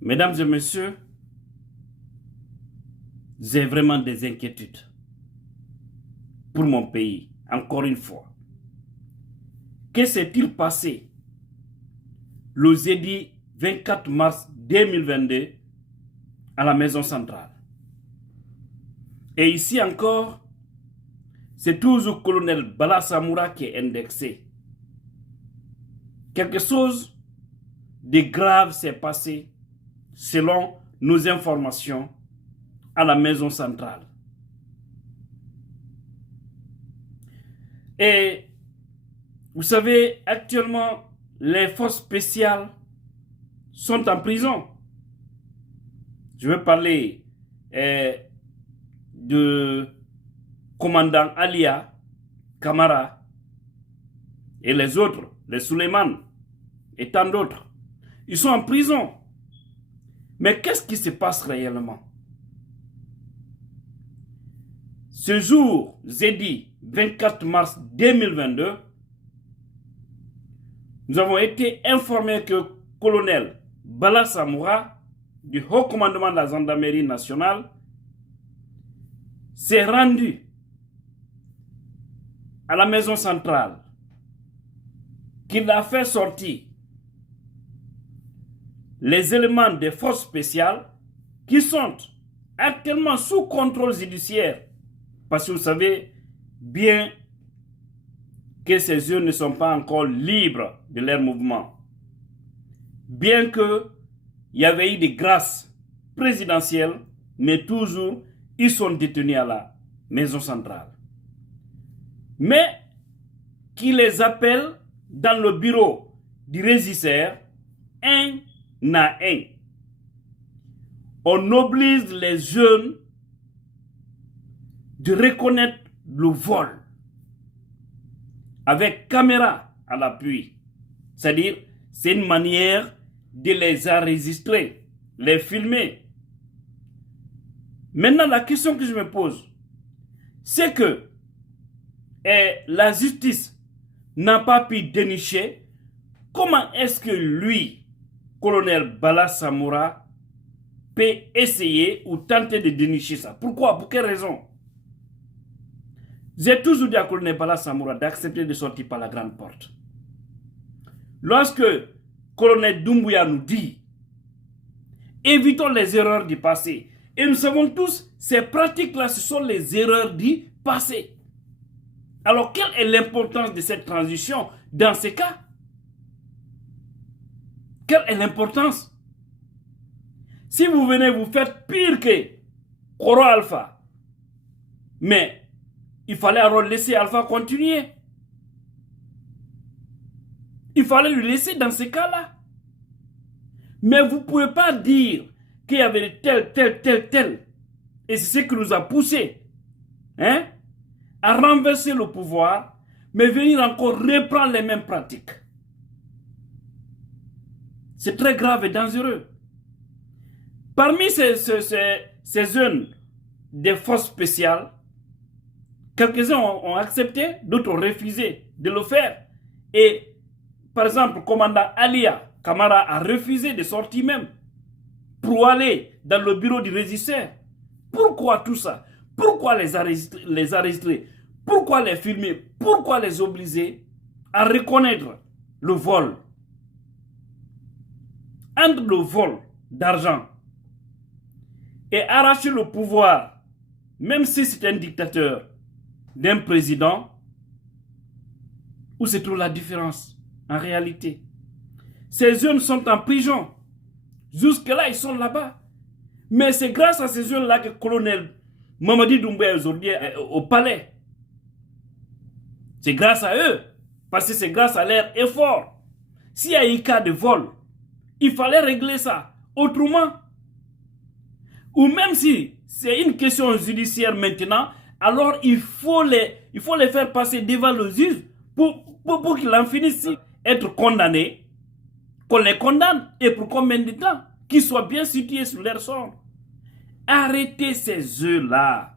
Mesdames et messieurs, j'ai vraiment des inquiétudes pour mon pays, encore une fois. Que s'est-il passé le jeudi 24 mars 2022 à la maison centrale? Et ici encore, c'est toujours le colonel Bala Samoura qui est indexé. Quelque chose de grave s'est passé selon nos informations à la maison centrale. Et vous savez, actuellement, les forces spéciales sont en prison. Je veux parler de commandant Alia, Kamara et les autres, les Suleiman et tant d'autres. Ils sont en prison. Mais qu'est-ce qui se passe réellement? Ce jour, jeudi 24 mars 2022, nous avons été informés que le colonel Bala Samoura du Haut Commandement de la Gendarmerie nationale s'est rendu à la maison centrale, qu'il a fait sortir les éléments des forces spéciales qui sont actuellement sous contrôle judiciaire. Parce que vous savez bien que ces jeunes ne sont pas encore libres de leur mouvement. Bien qu'il y avait eu des grâces présidentielles, mais toujours, ils sont détenus à la maison centrale. Mais qui les appelle dans le bureau du régisseur un à un. On oblige les jeunes de reconnaître le vol avec caméra à l'appui. C'est-à-dire, c'est une manière de les enregistrer, les filmer. Maintenant, la question que je me pose, c'est que la justice n'a pas pu dénicher comment est-ce que lui, colonel Bala Samoura, peut essayer ou tenter de dénicher ça. Pourquoi? Pour quelle raison? J'ai toujours dit à colonel Bala Samoura d'accepter de sortir par la grande porte. Lorsque colonel Doumbouya nous dit évitons les erreurs du passé, et nous savons tous, ces pratiques-là, ce sont les erreurs du passé. Alors, quelle est l'importance de cette transition dans ces cas? Quelle est l'importance? Si vous venez, vous faites pire que Koro Alpha, mais il fallait alors laisser Alpha continuer. Il fallait le laisser dans ces cas-là. Mais vous ne pouvez pas dire qu'il y avait tel. Et c'est ce qui nous a poussé à renverser le pouvoir, mais venir encore reprendre les mêmes pratiques. C'est très grave et dangereux. Parmi ces jeunes des forces spéciales, quelques-uns ont accepté, d'autres ont refusé de le faire. Et par exemple, le commandant Alia Kamara a refusé de sortir même pour aller dans le bureau du régisseur. Pourquoi tout ça? Pourquoi les arrêter? Pourquoi les filmer? Pourquoi les obliger à reconnaître le vol? Entre le vol d'argent et arracher le pouvoir, même si c'est un dictateur, d'un président, où se trouve la différence en réalité? Ces jeunes sont en prison. Jusque-là, ils sont là-bas. Mais c'est grâce à ces jeunes-là que le colonel Mamadi Doumbouya aujourd'hui est au palais. C'est grâce à eux. Parce que c'est grâce à leur effort. S'il y a eu cas de vol, il fallait régler ça autrement. Ou même si c'est une question judiciaire maintenant, alors il faut les faire passer devant le juge pour qu'ils en finissent être condamnés, qu'on les condamne, et pour combien de temps, qu'ils soient bien situés sur leur sort. Arrêtez ces œufs-là.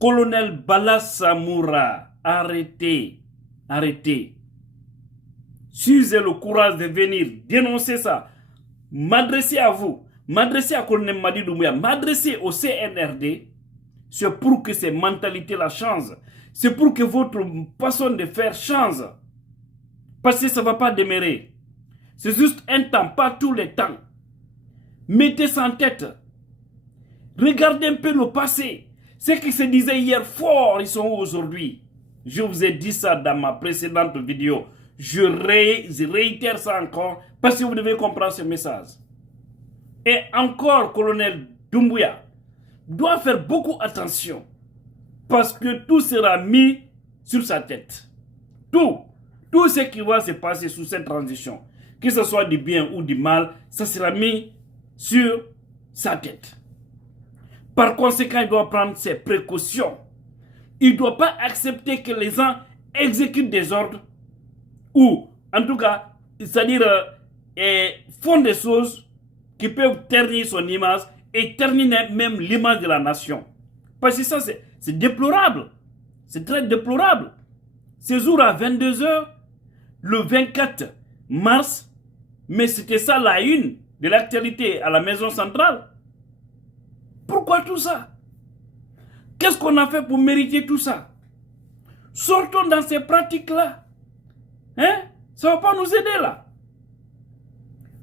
Colonel Bala Samoura, arrêtez. Si vous avez le courage de venir dénoncer ça, m'adresser à vous, m'adresser à Colonel Madi Doumbouya, m'adresser au CNRD, c'est pour que ces mentalités-là changent. C'est pour que votre façon de faire change. Parce que ça ne va pas demeurer. C'est juste un temps, pas tous les temps. Mettez ça en tête. Regardez un peu le passé. Ce qui se disait hier fort, ils sont où aujourd'hui? Je vous ai dit ça dans ma précédente vidéo. Je réitère ça encore parce que vous devez comprendre ce message. Et encore, colonel Doumbouya doit faire beaucoup attention parce que tout sera mis sur sa tête. Tout ce qui va se passer sous cette transition, que ce soit du bien ou du mal, ça sera mis sur sa tête. Par conséquent, il doit prendre ses précautions. Il ne doit pas accepter que les gens exécutent des ordres ou, en tout cas, c'est-à-dire font des choses qui peuvent ternir son image et ternir même l'image de la nation. Parce que ça, c'est déplorable. C'est très déplorable. Ce jour à 22 h, le 24 mars, mais c'était ça la une de l'actualité à la maison centrale. Pourquoi tout ça? Qu'est-ce qu'on a fait pour mériter tout ça? Sortons dans ces pratiques-là. Hein? Ça ne va pas nous aider là.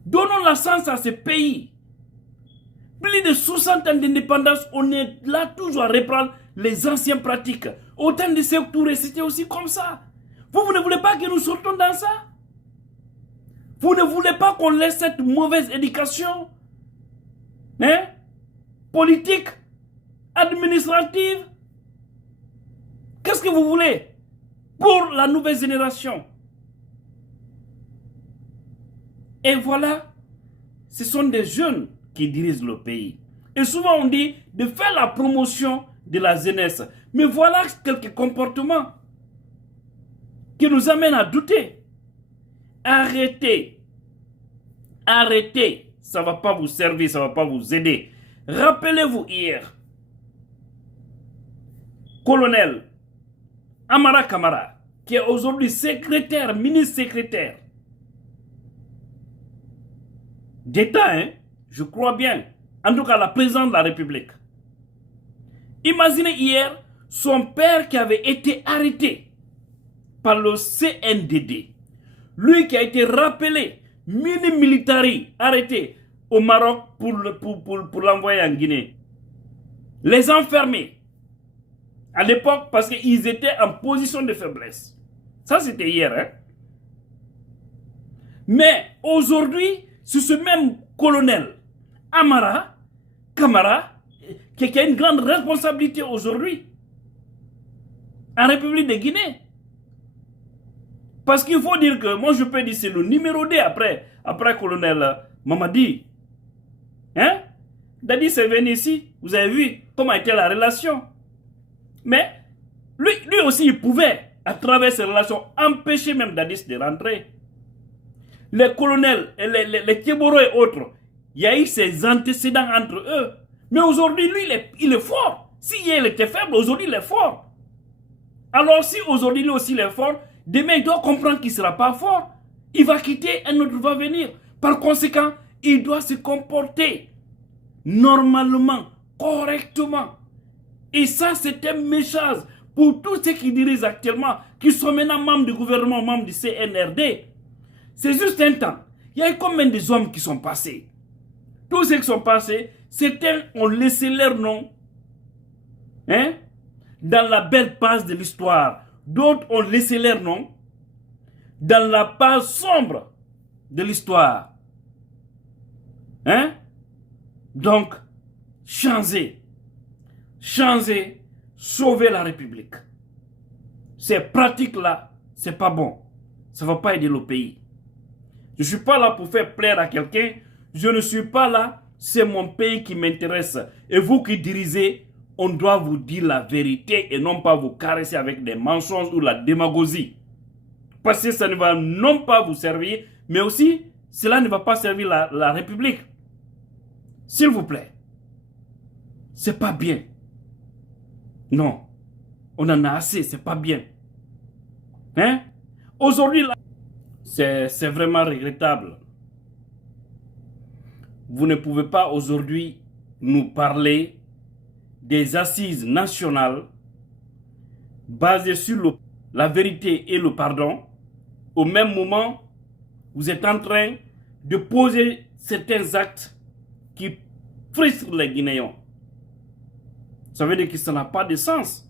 Donnons la chance à ce pays. Plus de 60 ans d'indépendance, on est là toujours à reprendre les anciennes pratiques. Autant de Sékou Touré, c'était aussi comme ça. Vous ne voulez pas que nous sortons dans ça? Vous ne voulez pas qu'on laisse cette mauvaise éducation, hein, politique, administrative? Qu'est-ce que vous voulez pour la nouvelle génération? Et voilà, ce sont des jeunes qui dirigent le pays. Et souvent on dit de faire la promotion de la jeunesse. Mais voilà quelques comportements qui nous amènent à douter. Arrêtez. Arrêtez. Ça ne va pas vous servir, ça ne va pas vous aider. Rappelez-vous hier, colonel Amara Kamara, qui est aujourd'hui secrétaire, ministre-secrétaire d'État, hein, je crois bien, en tout cas la présidente de la République. Imaginez hier son père qui avait été arrêté par le CNDD. Lui qui a été rappelé, mini-militari, arrêté au Maroc pour l'envoyer en Guinée. Les enfermer. À l'époque, parce qu'ils étaient en position de faiblesse. Ça, c'était hier. Hein? Mais aujourd'hui, c'est ce même colonel Amara Kamara qui a une grande responsabilité aujourd'hui en République de Guinée. Parce qu'il faut dire que, moi je peux dire c'est le numéro 2 après colonel Mamadi. Hein? Dadi c'est venu ici, vous avez vu comment était la relation. Mais lui aussi il pouvait, à travers ces relations, empêcher même Dadis de rentrer. Les colonels, les Kéboro et autres, il y a eu ces antécédents entre eux. Mais aujourd'hui, lui, il est fort. Si hier il était faible, aujourd'hui il est fort. Alors si aujourd'hui lui aussi il est fort, demain il doit comprendre qu'il ne sera pas fort. Il va quitter, un autre va venir. Par conséquent, il doit se comporter normalement, correctement. Et ça, c'est un message pour tous ceux qui dirigent actuellement, qui sont maintenant membres du gouvernement, membres du CNRD. C'est juste un temps. Il y a combien de hommes qui sont passés? Tous ceux qui sont passés, certains ont laissé leur nom, hein, dans la belle page de l'histoire. D'autres ont laissé leur nom dans la page sombre de l'histoire. Hein? Donc, changer, sauver la République. Ces pratiques-là, c'est pas bon. Ça ne va pas aider le pays. Je ne suis pas là pour faire plaire à quelqu'un. Je ne suis pas là. C'est mon pays qui m'intéresse. Et vous qui dirigez, on doit vous dire la vérité et non pas vous caresser avec des mensonges ou la démagogie. Parce que ça ne va non pas vous servir, mais aussi, cela ne va pas servir la République. S'il vous plaît. C'est pas bien. Non. On en a assez, c'est pas bien. Hein? Aujourd'hui, là, c'est vraiment regrettable. vous ne pouvez pas aujourd'hui nous parler des assises nationales basées sur la vérité et le pardon. Au même moment, vous êtes en train de poser certains actes qui frustrent les Guinéens. Ça veut dire que ça n'a pas de sens.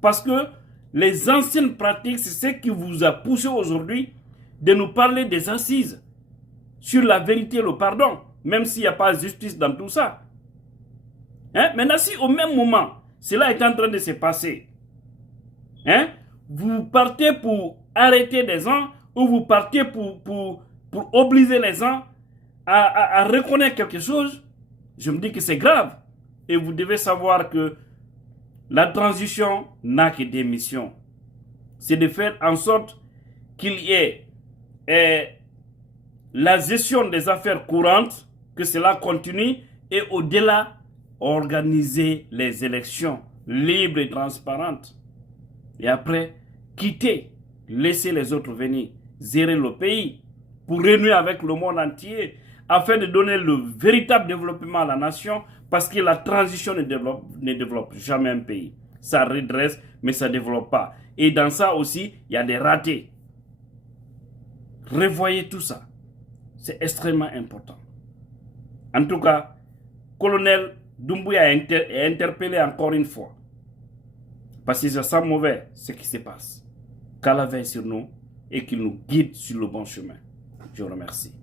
Parce que les anciennes pratiques, c'est ce qui vous a poussé aujourd'hui de nous parler des assises sur la vérité et le pardon, même s'il n'y a pas de justice dans tout ça. Hein? Maintenant, si au même moment, cela est en train de se passer, hein? Vous partez pour arrêter des gens ou vous partez pour obliger les gens à reconnaître quelque chose, je me dis que c'est grave. Et vous devez savoir que la transition n'a que des missions. C'est de faire en sorte qu'il y ait la gestion des affaires courantes, que cela continue, et au-delà, organiser les élections libres et transparentes. Et après, quitter, laisser les autres venir, gérer le pays, pour renouer avec le monde entier, afin de donner le véritable développement à la nation, parce que la transition ne développe jamais un pays. Ça redresse, mais ça ne développe pas. Et dans ça aussi, il y a des ratés. Revoyez tout ça. C'est extrêmement important. En tout cas, colonel Doumbouya est interpellé encore une fois. Parce que ça sent mauvais ce qui se passe. Qu'Allah veille sur nous et qu'il nous guide sur le bon chemin. Je vous remercie.